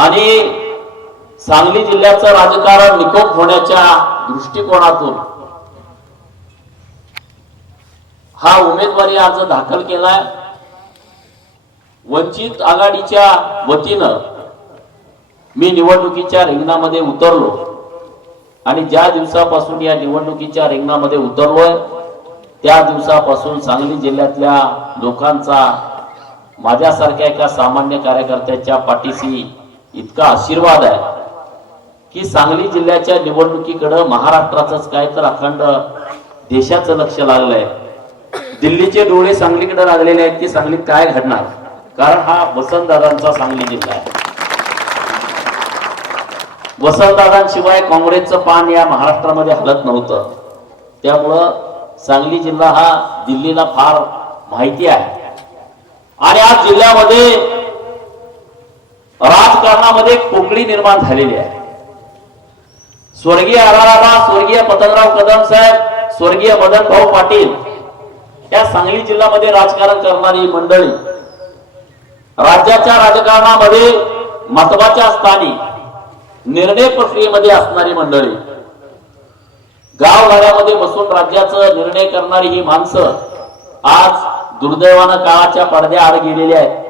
आणि सांगली जिल्ह्याचं राजकारण निकोप होण्याच्या दृष्टिकोनातून हा उमेदवारी अर्ज दाखल केलाय. वंचित आघाडीच्या वतीनं मी निवडणुकीच्या रिंगणामध्ये उतरलो आणि ज्या दिवसापासून या निवडणुकीच्या रिंगणामध्ये उतरलोय त्या दिवसापासून सांगली जिल्ह्यातल्या लोकांचा माझ्यासारख्या एका सामान्य कार्यकर्त्याच्या पाठीशी इतका आशीर्वाद आहे की सांगली जिल्ह्याच्या निवडणुकीकडं महाराष्ट्राचंच काय तर अखंड देशाचं लक्ष लागलंय दिल्लीचे डोळे सांगलीकडे लागलेले आहेत की सांगलीत काय घडणार? कारण हा वसंतदादांचा सांगली जिल्हा आहे. वसंतदादांशिवाय काँग्रेसचं पान या महाराष्ट्रामध्ये हलत नव्हतं. त्यामुळं सांगली जिल्हा हा दिल्लीला फार माहिती आहे. आणि आज जिल्ह्यामध्ये राजकारणामध्ये पोकळी निर्माण झालेली आहे. स्वर्गीय आराराबा स्वर्गीय पतनराव कदम साहेब स्वर्गीय मदन भाऊ पाटील या सांगली जिल्ह्यामध्ये राजकारण करणारी मंडळी राज्याच्या राजकारणामध्ये महत्त्वाच्या स्थानी निर्णय प्रक्रियेमध्ये असणारी मंडळी गावगाड्यामध्ये बसून राज्याचं निर्णय करणारी ही माणसं आज दुर्दैवानं काळाच्या पडद्याआड गेलेली आहेत.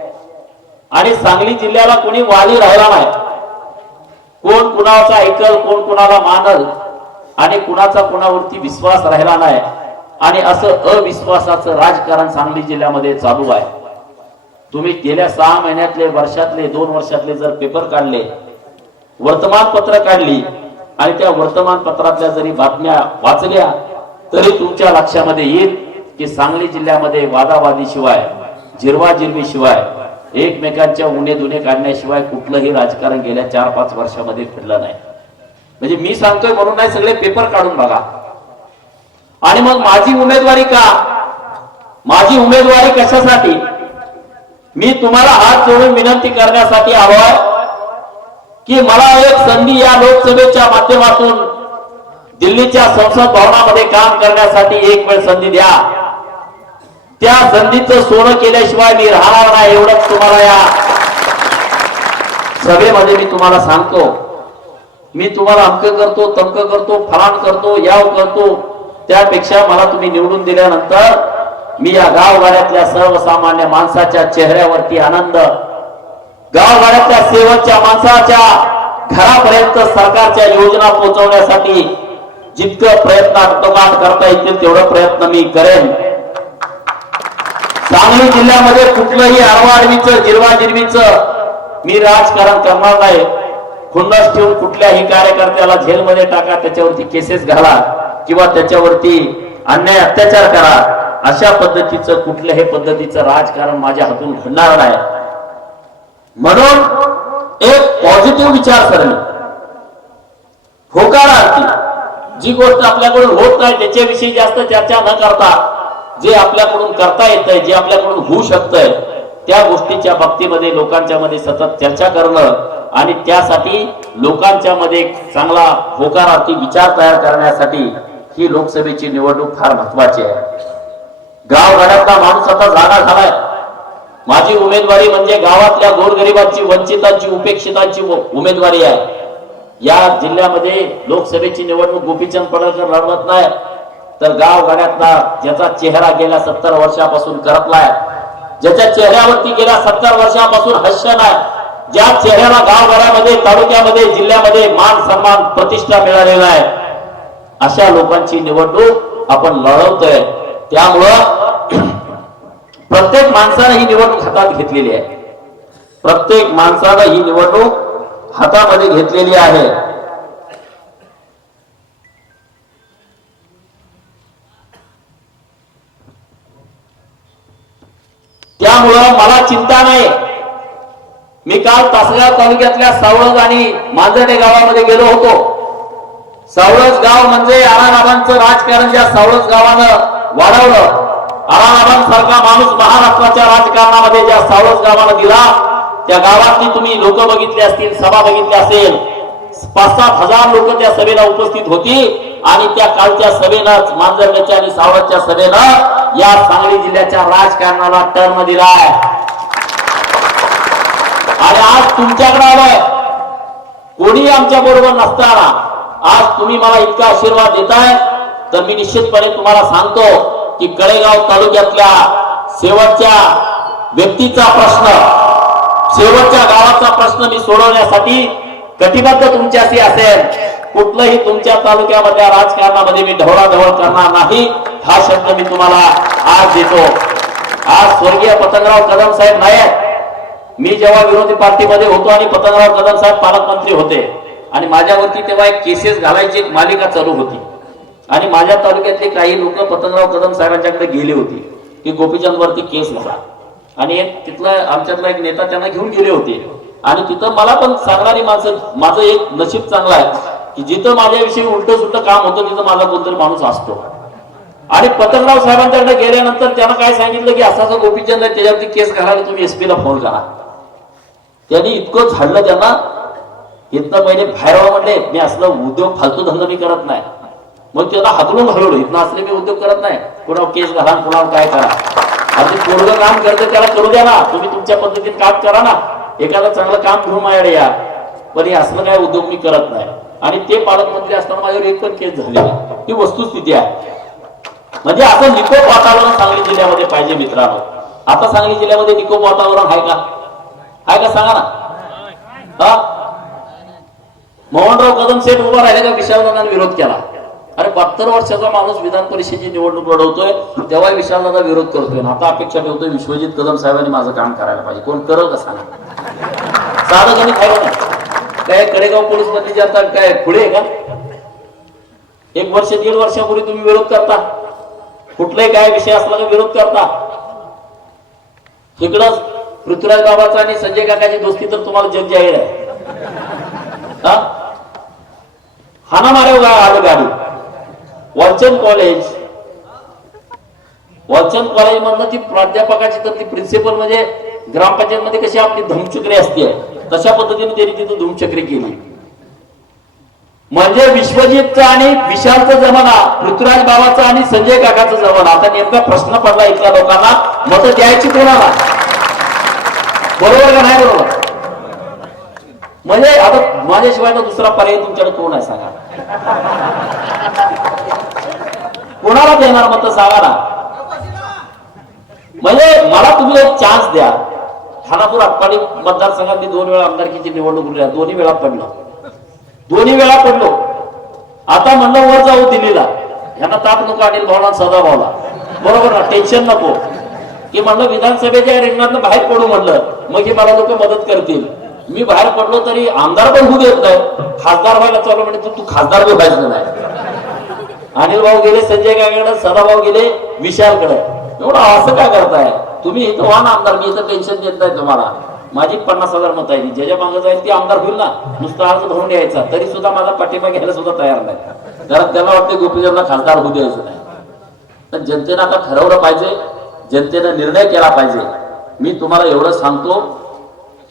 आणि सांगली जिल्ह्याला कोणी वाली राहिला नाही. कोण कुणाचा ऐकल कोण कुणाला मानल आणि कुणाचा कुणावरती विश्वास राहिला नाही आणि असं अविश्वासाचं राजकारण सांगली जिल्ह्यामध्ये चालू आहे. तुम्ही गेल्या सहा महिन्यातले वर्षातले दोन वर्षातले जर पेपर काढले वर्तमानपत्र काढली आणि त्या वर्तमानपत्रातल्या जरी बातम्या वाचल्या तरी तुमच्या लक्षामध्ये येईल की सांगली जिल्ह्यामध्ये वादावादी शिवाय जिरवाजिरवी शिवाय एकमेकांच्या उणे दुणे काढण्याशिवाय कुठलंही राजकारण गेल्या चार पाच वर्षामध्ये घडलं नाही. म्हणजे मी सांगतोय म्हणून नाही सगळे पेपर काढून बघा. आणि मग माझी उमेदवारी का? माझी उमेदवारी कशासाठी? मी तुम्हाला हात जोडून विनंती करण्यासाठी आलोय की मला एक संधी या लोकसभेच्या माध्यमातून दिल्लीच्या संसद भवनामध्ये काम करण्यासाठी एक वेळ संधी द्या. त्या संधीचं सोनं केल्याशिवाय मी राहणार नाही एवढंच तुम्हाला या सभेमध्ये मी तुम्हाला सांगतो. मी तुम्हाला अमक करतो तमक करतो फलान करतो याव करतो. त्यापेक्षा मला तुम्ही निवडून दिल्यानंतर मी या गावगाड्यातल्या सर्वसामान्य माणसाच्या चेहऱ्यावरती आनंद गावगाड्यातल्या सेवकच्या माणसाच्या घरापर्यंत सरकारच्या योजना पोहोचवण्यासाठी जितकं प्रयत्न करता येतील तेवढं प्रयत्न मी करेन. सांगली जिल्ह्यामध्ये कुठलंही आडवाडवीचं जिरवाजिरवीचं मी राजकारण करणार नाही. खुन्नस ठेवून कुठल्याही कार्यकर्त्याला झेलमध्ये टाका त्याच्यावरती केसेस घाला किंवा त्याच्यावरती अन्याय अत्याचार करा. अशा पद्धतीचं कुठल्याही पद्धतीचं राजकारण माझ्या हातून घडणार नाही. म्हणून एक पॉझिटिव्ह विचारसरणी होकारार्थी जी गोष्ट आपल्याकडून होत नाही त्याच्याविषयी जास्त चर्चा न करता जे आपल्याकडून करता येत जे आपल्याकडून होऊ शकतंय त्या गोष्टीच्या बाबतीमध्ये लोकांच्या मध्ये सतत चर्चा करणं आणि त्यासाठी लोकांच्या मध्ये चांगला होकारार्थी विचार तयार करण्यासाठी ही लोकसभेची निवडणूक फार महत्वाची आहे. गावगाड्यातला माणूस आता जागा झालाय. माझी उमेदवारी म्हणजे गावातल्या गोरगरिबांची वंचितांची उपेक्षितांची उमेदवारी आहे. या जिल्ह्यामध्ये लोकसभेची निवडणूक गोपीचंद पडळकर लढवत नाही. तर गावगाड्यातला ज्याचा चेहरा गेल्या सत्तर वर्षापासून करपलाय ज्याच्या चेहऱ्यावरती गेल्या सत्तर वर्षापासून हस्य नाही ज्या चेहऱ्याला गावगाड्यामध्ये तालुक्यामध्ये जिल्ह्यामध्ये मान सन्मान प्रतिष्ठा मिळालेला आहे अशा लोकांची निवडणूक आपण लढवतोय. त्यामुळं प्रत्येक माणसानं ही निवडणूक हातात घेतलेली आहे. प्रत्येक माणसानं ही निवडणूक हातामध्ये घेतलेली आहे. त्यामुळं मला चिंता नाही. मी काल तासगाव तालुक्यातल्या सावळज आणि मांजर्डे गावामध्ये गेलो होतो. सावळज गाव म्हणजे आराराबांचं राजकारण ज्या सावळज गावानं वाढवलं. आराराबांसारखा माणूस महाराष्ट्राच्या राजकारणामध्ये ज्या सावळज गावानं दिला त्या गावातली तुम्ही लोक बघितली असतील सभा बघितली असेल. पाच सात हजार लोक त्या सभेला उपस्थित होती. आणि त्या कालच्या सभेनंच मांजरण्याच्या आणि सावळच्या सभेनं या सांगली जिल्ह्याच्या राजकारणाला टर्म दिलाय आणि आज तुमच्याकडे आलोय कोणी आमच्या बरोबर नसताना आज तुम्ही मला इतका आशीर्वाद देताय तर मी निश्चितपणे तुम्हाला सांगतो की कळेगाव तालुक्यातल्या शेवटच्या व्यक्तीचा प्रश्न शेवटच्या गावाचा प्रश्न मी सोडवण्यासाठी कटिबद्ध तुमच्याशी असेल. कुठलंही तुमच्या तालुक्यामध्ये राजकारणामध्ये मी ढवळाढवळ करणार नाही. हा शब्द मी तुम्हाला आज देतो. आज स्वर्गीय पतंगराव कदम साहेब नाही आहेत. मी जेव्हा विरोधी पार्टीमध्ये होतो आणि पतंगराव कदम साहेब पालकमंत्री होते आणि माझ्यावरती तेव्हा एक केसेस घालायची एक मालिका चालू होती. आणि माझ्या तालुक्यातले काही लोक पतंगराव कदम साहेबांच्याकडे गेले होते की गोपीचंद वरती केस घाला आणि एक तिथला आमच्यातला एक नेता त्यांना घेऊन गेले होते. आणि तिथं मला पण सांगणारी माणसं माझं एक नशीब चांगलं आहे. की जिथं माझ्याविषयी उलट सुलट काम होतं तिथं माझा कोणतरी माणूस असतो. आणि पतंगराव साहेबांच्याकडे गेल्यानंतर त्यानं काय सांगितलं की असा गोपीचंद आहे त्याच्यावरती केस घालायला तुम्ही एसपी ला फोन करा. त्यांनी इतकं झाडलं त्यांना. इथनं पहिले बाहेर म्हणले मी असलं उद्योग फालतू धंदा मी करत नाही. मग त्याला हकलून हलवलं इथनं असले मी उद्योग करत नाही. कुणावर केस घाला कोणावर कुणावर काय करा. अगदी पोरगं काम करते त्याला करू द्या ना. तुम्ही तुमच्या पद्धतीने काम करा ना. एखादं चांगलं काम घेऊन माझ्याकडे या. पण हे असलं काय उद्योग मी करत नाही. आणि ते पालकमंत्री असताना माझ्यावर एक पण केस झालेला ही वस्तुस्थिती आहे. म्हणजे असं निकोप वातावरण सांगली जिल्ह्यामध्ये पाहिजे मित्रांनो. आता सांगली जिल्ह्यामध्ये निकोप वातावरण आहे का? आहे का? सांगा ना. हा? मोहनराव कदम सेठ उभा राहिले का? विशालदादांनी विरोध केला. अरे बहात्तर वर्षाचा माणूस विधान परिषदेची निवडणूक लढवतोय तेव्हा विशालदादा विरोध करतोय. आता अपेक्षा ठेवतोय विश्वजित कदम साहेबांनी माझं काम करायला पाहिजे. कोण करल का सांगा? साधं गणित नाही? काय कडेगाव पोलीसमध्ये आता काय पुढे का? एक वर्ष दीड वर्षापूर्वी तुम्ही विरोध करता. कुठलाही काय विषय असला का विरोध करता. इकडं पृथ्वीराज बाबाचा आणि संजय काकाची दोस्ती तर तुम्हाला जग जाहीर आहे. हा? हाना मारे आलं गाडी वाचन कॉलेज वाचन कॉलेज मधनं ती प्राध्यापकाची तर ती प्रिन्सिपल म्हणजे ग्रामपंचायत मध्ये कशी आपली धमचक्री असते. तशा पद्धतीने त्यांनी तिथून धूमचक्री केली? म्हणजे विश्वजितचा आणि विशालचा जमाना पृथ्वीराज बाबाचा आणि संजय काकाचा जमाना. आता नेमका प्रश्न पडला इथल्या लोकांना. मत द्यायची कोणाला? बरोबर का नाही बरोबर? म्हणजे आता माझ्याशिवाय दुसरा पर्याय तुमच्याकडे कोण आहे सांगा. कोणाला देणार मत सांगा ना. म्हणजे मला तुम्ही एक चान्स द्या. खानापूर आटपाडी मतदारसंघात मी दोन वेळा आमदारकीची निवडणूक उरल्या दोन्ही वेळा पडलो. दोन्ही वेळा पडलो. आता म्हणलं वर जाऊ दिल्लीला यांना ताप नको अनिल भावना सदा भावला बरोबर ना? टेन्शन नको. की म्हणलं विधानसभेच्या रिंगणात बाहेर पडू म्हणलं. मग हे मला लोक मदत करतील. मी बाहेर पडलो तरी आमदार पण होऊ देत नाही. खासदार व्हायला चालू म्हणजे तू- तू खासदार बी व्हायचं नाही. अनिल भाऊ गेले संजय गायकडे सदाभाऊ गेले विशालकडे. एवढं असं काय करताय? तुम्ही इथं व्हा ना आमदार. मी इथं पेन्शन देत नाही तुम्हाला. माझी पन्नास हजार मत आहे ज्याच्या मागे जाईल ती आमदार होईल ना. नुसतं अर्ज भरून यायचा. तरी सुद्धा माझा पाठिंबा घ्यायला सुद्धा तयार नाही. कारण त्याला वाटते गोपीचंदला खासदार होऊ द्यायचं नाही. तर जनतेनं आता ठरवलं पाहिजे. जनतेनं निर्णय केला पाहिजे. मी तुम्हाला एवढं सांगतो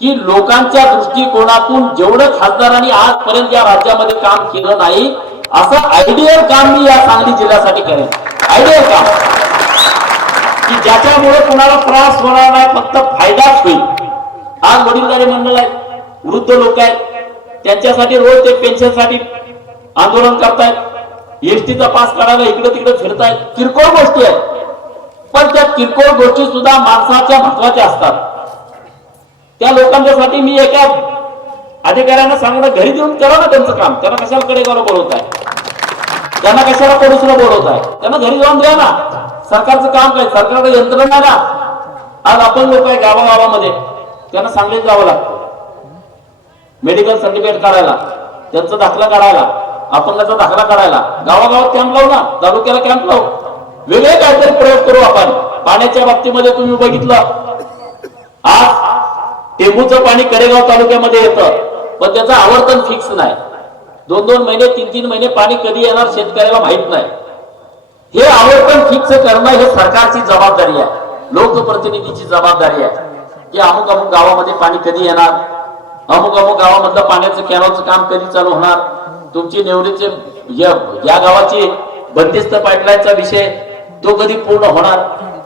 की लोकांच्या दृष्टिकोनातून जेवढं खासदारांनी आजपर्यंत या राज्यामध्ये काम केलं नाही असं आयडियल काम मी या सांगली जिल्ह्यासाठी करेन. आयडियल काम. की ज्याच्यामुळे कुणाला त्रास होणार नाही फक्त फायदाच होईल. आज वडीलधारी मंडळ आहेत वृद्ध लोक आहेत त्यांच्यासाठी रोज ते पेन्शनसाठी आंदोलन करतायत. एसटीचा पास काढायला इकडे तिकडे फिरतायत. किरकोळ गोष्टी आहेत. पण त्या किरकोळ गोष्टी सुद्धा माणसाच्या महत्त्वाच्या असतात. त्या लोकांच्यासाठी मी एका अधिकाऱ्यांना सांगणं घरी देऊन करा ना त्यांचं काम. त्यांना कशाला कडे बोलवत आहे त्यांना कशाला पोलिसला बोलवत आहे त्यांना घरी जाऊन द्या ना. सरकारचं काम काय? सरकारचं यंत्रणा ना आज आपण लोक आहे गावागावामध्ये त्यांना सांगलीत जावं लागतं. मेडिकल सर्टिफिकेट काढायला त्यांचा दाखला काढायला अपंगाचा दाखला काढायला. गावागावात कॅम्प लावू ना. तालुक्याला कॅम्प लावू. वेगळे काहीतरी प्रयोग करू आपण. पाण्याच्या बाबतीमध्ये तुम्ही बघितलं. आज टेंबूचं पाणी कडेगाव तालुक्यामध्ये येतं. पण त्याचं आवर्तन फिक्स नाही. दोन दोन महिने तीन तीन महिने पाणी कधी येणार शेतकऱ्याला माहीत नाही. हे आवर्तन फिक्स करणं हे सरकारची जबाबदारी आहे. लोकप्रतिनिधीची जबाबदारी आहे. की अमुक अमुक गावामध्ये पाणी कधी येणार? अमुक अमुक गावामधलं पाण्याचं कॅनॉलचं काम कधी चालू होणार? तुमची नेवरीचे या या गावाची बंदिस्त पाईपलाईनचा विषय तो कधी पूर्ण होणार?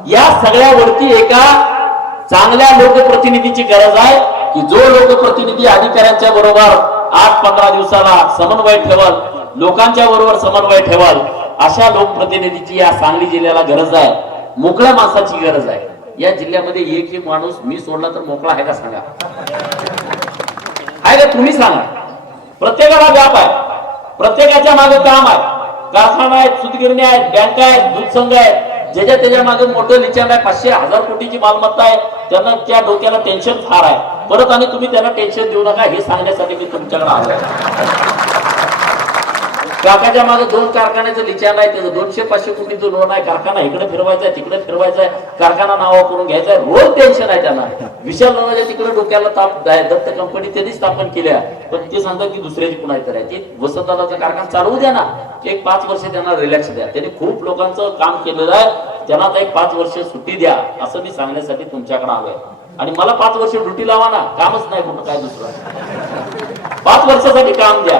या सगळ्यावरती एका चांगल्या लोकप्रतिनिधीची गरज आहे की जो लोकप्रतिनिधी अधिकाऱ्यांच्या बरोबर आठ पंधरा दिवसाला समन्वय ठेवल लोकांच्या बरोबर समन्वय ठेवल अशा लोकप्रतिनिधीची या सांगली जिल्ह्याला गरज आहे. मोकळ्या माणसाची गरज आहे. या जिल्ह्यामध्ये एक एक माणूस मी सोडला तर मोकळा आहे का सांगा? आहे का? तुम्ही सांगा. प्रत्येकाला व्याप आहे. प्रत्येकाच्या मागे काम आहे. कारखाना आहेत सुतगिरणी आहेत बँक आहेत दूध संघ आहेत. ज्याच्या त्याच्यामागे मोठं लिचांड आहे. पाचशे हजार कोटीची मालमत्ता आहे. त्यांना त्या डोक्याला टेन्शन फार आहे. परत आणि तुम्ही त्यांना टेन्शन देऊ नका. हे सांगण्यासाठी मी तुमच्याकडे आलो आहे. काकाच्या मागे दोन कारखान्याचं लिचार आहे त्याचं दोनशे पाचशे कोटीचं लोन आहे कारखाना इकडे फिरवायचा आहे तिकडे फिरवायचा आहे कारखाना नावा करून घ्यायचा आहे रोज टेन्शन आहे त्यांना. विशाल दादाच्या तिकडे डोक्याला ताप दत्त कंपनी त्यांनी स्थापन केल्या. पण ते सांगतात की दुसऱ्याची कुणा तर आहे. ती वसंतदादाचा कारखाना चालवू द्या ना. एक पाच वर्ष त्यांना रिलॅक्स द्या. त्यांनी खूप लोकांचं काम केलेलं आहे. त्यांना आता एक पाच वर्ष सुट्टी द्या असं मी सांगण्यासाठी तुमच्याकडे आलोय. आणि मला पाच वर्ष ड्युटी लावा ना. कामच नाही कुठं काय दुसरं. पाच वर्षासाठी काम द्या.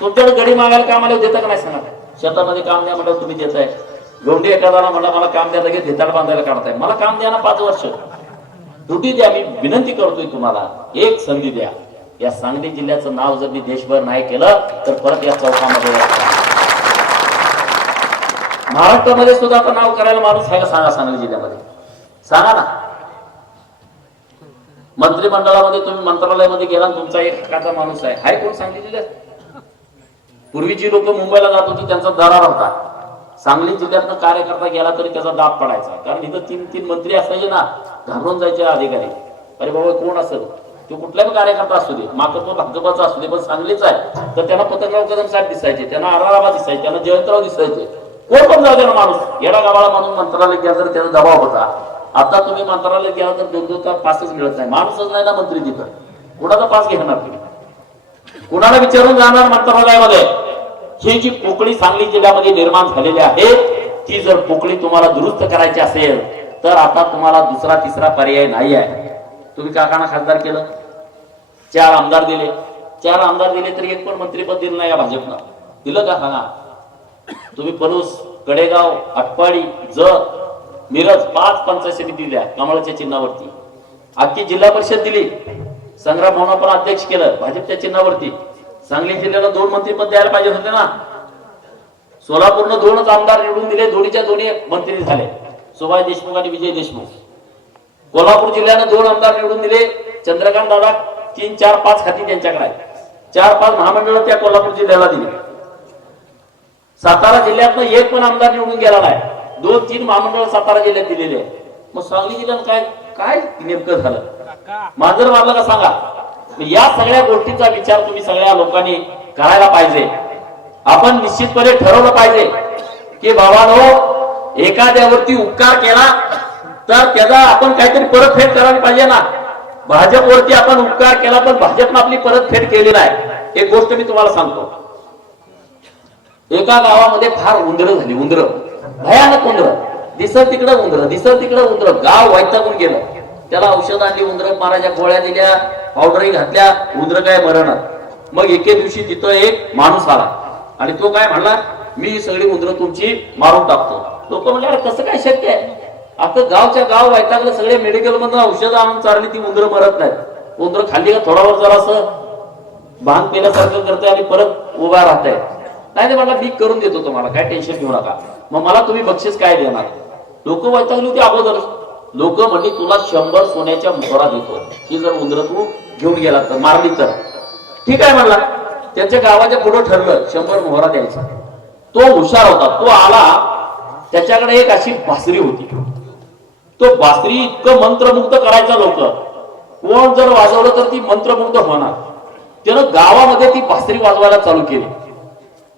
तुमच्याकडे गडी मागायला काम देता का नाही सांगा शेतामध्ये काम द्या म्हटलं तुम्ही देताय. गवंडी एखादा म्हटलं मला काम द्या लगेच धिताड बांधायला काढताय. मला काम द्या ना पाच वर्ष. ड्युटी द्या मी विनंती करतोय तुम्हाला. एक संधी द्या. या सांगली जिल्ह्याचं नाव जर मी देशभर नाही केलं तर परत या चौकामध्ये महाराष्ट्रामध्ये सुद्धा आता नाव करायला माणूस आहे का सांगा सांगली जिल्ह्यामध्ये? सांगा ना. मंत्रिमंडळामध्ये तुम्ही मंत्रालयामध्ये गेला तुमचा एक हक्काचा माणूस आहे. हाय कोण सांगली जिल्ह्यात? पूर्वीची लोक मुंबईला जात होती त्यांचा दरार होता. सांगली जिल्ह्यातनं कार्यकर्ता गेला तरी त्याचा दाब पडायचा. कारण इथं तीन तीन मंत्री असायचे ना घाबरून जायचे अधिकारी. अरे बाबा कोण असेल? तो कुठलाही कार्यकर्ता असू दे माकप भाजपाचा असू दे पण सांगलीच आहे. तर त्यांना पतंगराव कदम साहेब दिसायचे त्यांना आराराबा दिसायचे त्यांना जयंतराव दिसायचे. कोण पण जाऊ दे ना माणूस येडा गावाला माणूस मंत्रालय गेला तर त्याचा दबाव होता. आता तुम्ही मंत्रालय गेला तर दोन दोन तास पासच मिळत नाही. माणूसच नाही ना मंत्री तिथं. कुणाचा पास घेणार तुम्ही? कुणाला विचारून जाणार मंत्रालयामध्ये? ही जी पोकळी सांगली जिल्ह्यामध्ये निर्माण झालेली आहे ती जर पोकळी तुम्हाला दुरुस्त करायची असेल तर आता तुम्हाला दुसरा तिसरा पर्याय नाही आहे. तुम्ही काकांना खासदार केलं? चार आमदार दिले. चार आमदार दिले तरी एक पण मंत्रीपद दिलं नाही या भाजपनं. दिलं का? सांगा तुम्ही पलूस कडेगाव आटपाडी जत मिरज पाच पंचायत समिती दिल्या कमळाच्या चिन्हावरती. अख्खी जिल्हा परिषद दिली. संग्राम भवना पण अध्यक्ष केलं. भाजपच्या चिन्हावरती. सांगली जिल्ह्याला दोन मंत्रीपद द्यायला पाहिजे होते ना. सोलापूरनं दोनच आमदार निवडून दिले. दोन्हीच्या दोन्ही मंत्री झाले. सुभाष देशमुख आणि विजय देशमुख. कोल्हापूर जिल्ह्यानं दोन आमदार निवडून दिले. चंद्रकांत दादा तीन चार पाच खाती त्यांच्याकडे आहेत. चार पाच महामंडळ त्या कोल्हापूर जिल्ह्याला दिली. सातारा जिल्ह्यातनं एक पण आमदार निवडून गेला नाही. दोन तीन महामंडळ सातारा जिल्ह्यात दिलेले आहेत. मग सांगली जिल्ह्यात काय काय नेमकं झालं? मांजर मारलं का सांगा या सगळ्या गोष्टीचा विचार तुम्ही सगळ्या लोकांनी करायला पाहिजे. आपण निश्चितपणे ठरवलं पाहिजे की बाबानो एखाद्यावरती उपकार केला तर त्याचा आपण काहीतरी परतफेड करायला पाहिजे ना. भाजपवरती आपण उपकार केला पण भाजपनं आपली परतफेड केली नाही. एक गोष्ट मी तुम्हाला सांगतो. एका गावामध्ये फार उंदर झाली उंदर. भयानक उंदर. दिसत तिकडं उंदर दिसत तिकडं उंदर. गाव वैतागून गेलं. त्याला औषध आणली उंदर माराच्या गोळ्या दिल्या पावडरही घातल्या उंदर काय मरण मग एके दिवशी तिथं एक माणूस आला. आणि तो काय म्हणला मी ही सगळी उंदर तुमची मारून टाकतो. लोक म्हणले "अरे कसं काय शक्य आहे? आता गावच्या गाव वैतागलं सगळे मेडिकल मधून औषध आणून चालली ती उंदर मरत नाहीत. उंदर खाल्ली का थोडावर जरासं? भान पेल्यासारखं करतोय आणि परत उभा राहताय. नाही नाही मला मी करून देतो तुम्हाला काय टेन्शन घेऊ नका. मग मला तुम्ही बक्षीस काय देणार? लोक वैतागली होती अगोदर लोक म्हणजे तुला शंभर सोन्याच्या मोहरा देतो. ही जर उंदर तू घेऊन गेला तर मारली तर. ठीक आहे म्हणला. त्यांच्या गावाच्या पुढं ठरलं शंभर मोहरा द्यायचा. तो हुशार होता. तो आला. त्याच्याकडे एक अशी बासरी होती. तो बासरी इतकं मंत्रमुग्ध करायचा लोक. कोण जर वाजवलं तर ती मंत्रमुग्ध होणार. त्यानं गावामध्ये ती बासरी वाजवायला चालू केली.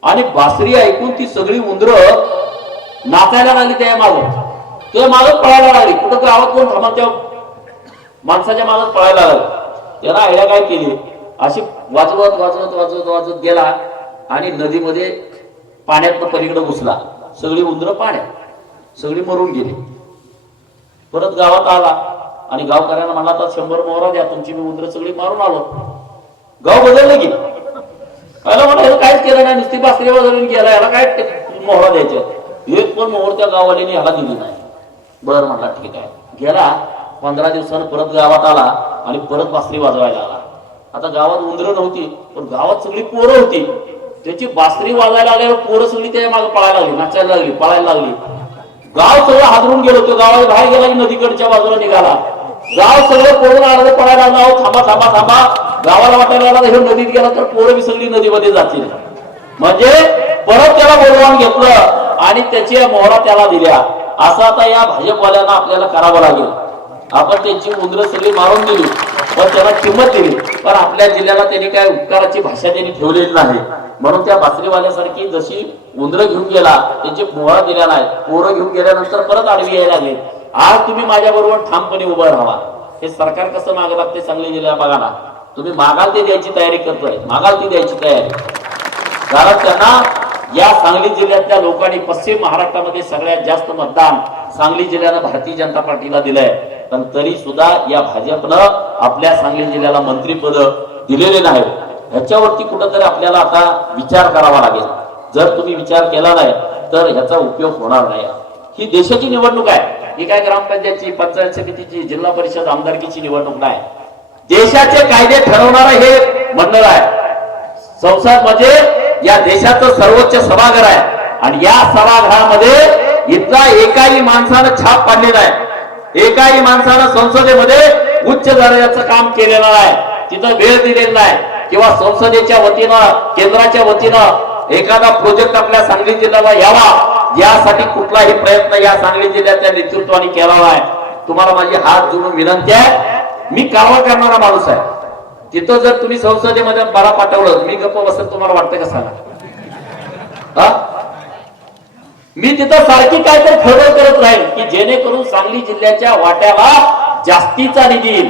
आणि बासरी ऐकून ती सगळी उंदर नाचायला लागली त्या माग ते मागच पळायला लागली. कुठं गावात कोण थांबा त्या माणसाच्या मागच पळायला लागलं. त्यानं आयडिया काय केली? अशी वाजवत वाजवत वाजवत वाजवत गेला आणि नदीमध्ये पाण्यात पलीकडे घुसला. सगळी उंदरं पाण्यात. सगळी मरून गेली. परत गावात आला आणि गावकऱ्यांना म्हणला आता शंभर मोहरा द्या तुमची मी उंदरं सगळी मारून आलो. गाव बदललं की. याला म्हणा काहीच केलं नाही नुसती बासरी बदलून गेला याला काय मोहरा द्यायचं? एक पण मोहर त्या गाववाल्याने ह्याला दिली नाही. बर म्हटला ठीक आहे. गेला पंधरा दिवसानं परत गावात आला आणि परत बासरी वाजवायला आला. आता गावात उंदरं नव्हती पण गावात सगळी पोरं होती. त्याची बासरी वाजायला आल्यावर पोरं सगळी त्याच्यामागे पळायला लागली नाचायला लागली पळायला लागली. गाव सगळं हादरून गेलो तो गावात बाहेर गेला की नदीकडच्या बाजूला निघाला. गाव सगळं पोरं आलं पळायला लागला थांबा थांबा थांबा. गावाला वाटायला लागला हे नदीत गेला तर पोरं बी सगळी नदीमध्ये जातील. म्हणजे परत त्याला बोलवान घेतलं आणि त्याची मोहरा त्याला दिल्या. असं आता या भाजपवाल्यांना आपल्याला करावं लागेल. आपण त्यांची उंदरं सगळी मारून दिली पण त्याला किंमत दिली. पण आपल्या जिल्ह्याला त्यांनी काय उपकाराची भाषा त्यांनी ठेवलेली नाही. म्हणून त्या बासरीवाल्यासारखी जशी उंदरं घेऊन गेला त्यांची मोहळा दिल्या नाही पोरं घेऊन गेल्यानंतर परत आडवी यायला लागले. आज तुम्ही माझ्या बरोबर ठामपणे उभं राहा. हे सरकार कसं मागतात लागते सांगली जिल्ह्याला बघा ना. तुम्ही मागाल ते द्यायची तयारी करतोय. मागाल ती द्यायची तयारी. कारण त्यांना या सांगली जिल्ह्यातल्या लोकांनी पश्चिम महाराष्ट्रामध्ये सगळ्यात जास्त मतदान सांगली जिल्ह्यानं भारतीय जनता पार्टीला दिलंय. पण तरी सुद्धा या भाजपनं आपल्या सांगली जिल्ह्याला मंत्रीपद दिलेले नाही ह्याच्यावरती कुठंतरी आपल्याला आता विचार करावा लागेल. जर तुम्ही विचार केला नाही तर ह्याचा उपयोग होणार नाही. ही देशाची निवडणूक आहे. ही काय ग्रामपंचायतची पंचायत समितीची जिल्हा परिषद आमदारकीची निवडणूक नाही. देशाचे कायदे ठरवणार हे मंडळ आहे. संसद म्हणजे या देशाचं सर्वोच्च सभागृह आहे. आणि या सभागृहामध्ये इथला एकाही माणसानं छाप पाडली नाही एकाही माणसानं संसदेमध्ये उच्च दर्जाचं काम केलेलं नाही तिथं वेळ दिलेला नाही किंवा संसदेच्या वतीनं केंद्राच्या वतीनं एखादा प्रोजेक्ट आपल्या सांगली जिल्ह्याला यावा. यासाठी कुठलाही प्रयत्न या सांगली जिल्ह्याच्या नेतृत्वाने केला नाही तुम्हाला माझी हात जोडून विनंती आहे. मी कारवाई करणारा माणूस आहे. तिथं जर तुम्ही संसदेमध्ये मला पाठवलं मी गप्प बसत तुम्हाला वाटतं का सांगा? हा? मी तिथं सारखी काय तर खबर करत राहील की जेणेकरून सांगली जिल्ह्याच्या वाट्याला जास्तीचा निधी येईल.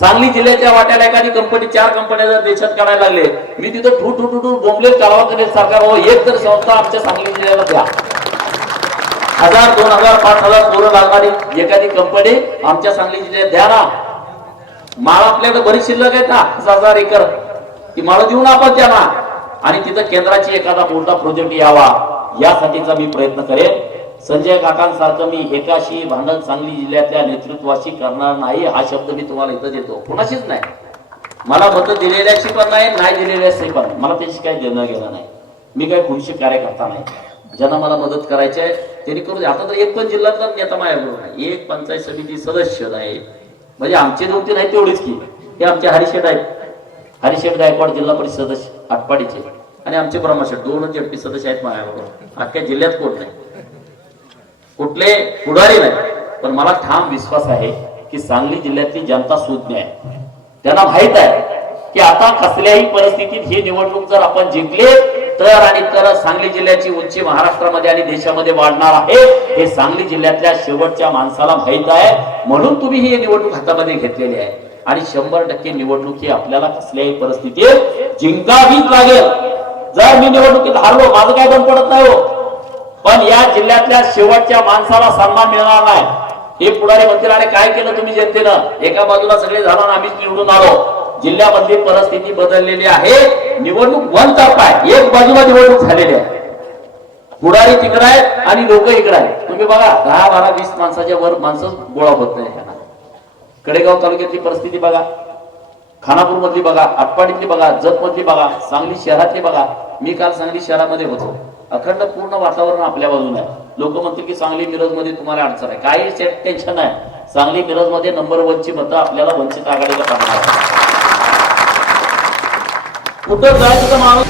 सांगली जिल्ह्याच्या वाट्याला एखादी कंपनी चार कंपन्या जर देशात काढायला लागले मी तिथं ठू ठू ठू ठू बोंबले कारवा करेल सरकार हो एक तर संस्था आमच्या सांगली जिल्ह्याला द्या. हजार दोन हजार पाच हजार पोरं लागणारी एखादी कंपनी आमच्या सांगली जिल्ह्यात द्या ना. माळ आपल्याकडे बरीच शिल्लक आहे ना हजार हजार एकर. ती माळ देऊन आपण त्यांना. आणि तिथं केंद्राची एखादा मोठा प्रोजेक्ट यावा. यासाठीचा मी प्रयत्न करेन. संजय काकांसारखं मी एकाशी भांडण सांगली जिल्ह्यातल्या नेतृत्वाशी करणार नाही हा शब्द मी तुम्हाला इथं देतो. कोणाशीच नाही. मला मत दिलेल्याशी पण नाही नाही दिलेल्याशी पण मला त्याची काही देणं गेलं नाही. मी काही खुशी कार्यकर्ता नाही. ज्यांना मला मदत करायची आहे त्यांनी करू दे आता तर एक पण जिल्ह्यातला नेता माझ्याबरोबर नाही. एक पंचायत समिती सदस्य नाही. म्हणजे आमचे दोन तीन आहेत की. हे आमचे हरिशेठ आहेत. हरिशेठ गायकवाड जिल्हा परिषद सदस्य आटपाडीचे. आणि आमचे ब्रह्मशेठ दोनच एमपी सदस्य आहेत माझ्याबरोबर. अख्ख्या जिल्ह्यात कोण नाही. कुठले पुढारी नाही. पण मला ठाम विश्वास आहे की सांगली जिल्ह्यातली जनता सुज्ञ आहे. त्यांना माहीत आहे की आता कसल्याही परिस्थितीत ही निवडणूक जर आपण जिंकले तर आणि तर सांगली जिल्ह्याची उंची महाराष्ट्रामध्ये आणि देशामध्ये वाढणार आहे. हे सांगली जिल्ह्यातल्या शेवटच्या माणसाला माहीत आहे. म्हणून तुम्ही ही निवडणूक हातामध्ये घेतलेली आहे. आणि शंभर टक्के निवडणूक ही आपल्याला कसल्याही परिस्थितीत जिंकावीच लागेल. जर मी निवडणुकीत हारलो माझं काय बंद पडत नाही हो. पण या जिल्ह्यातल्या शेवटच्या माणसाला सन्मान मिळणार नाही. हे पुढारी म्हणतील आणि काय केलं तुम्ही जनतेनं? एका बाजूला सगळे झालं आम्हीच निवडून आलो. जिल्ह्यामधली परिस्थिती बदललेली आहे. निवडणूक वन तर्फा आहे. एक बाजूला निवडणूक झालेली आहे. बुडारी तिकडे आहेत आणि लोक इकडे आहेत. तुम्ही बघा दहा बारा वीस माणसाच्या वर माणसं गोळा होत नाही कडेगाव तालुक्यातली परिस्थिती बघा. खानापूर मधली बघा आटपाडीतली बघा जत मधली बघा सांगली शहरातली बघा. मी काल सांगली शहरामध्ये होतो. अखंड पूर्ण वातावरण आपल्या बाजूने आहे. लोक म्हणतील की सांगली मिरजमध्ये तुम्हाला अडचण आहे. काही टेन्शन नाही. सांगली मिरजमध्ये नंबर वनची मतं आपल्याला वंचित आघाडीला पाहणार आहे. कुठं जायचं तर माणूस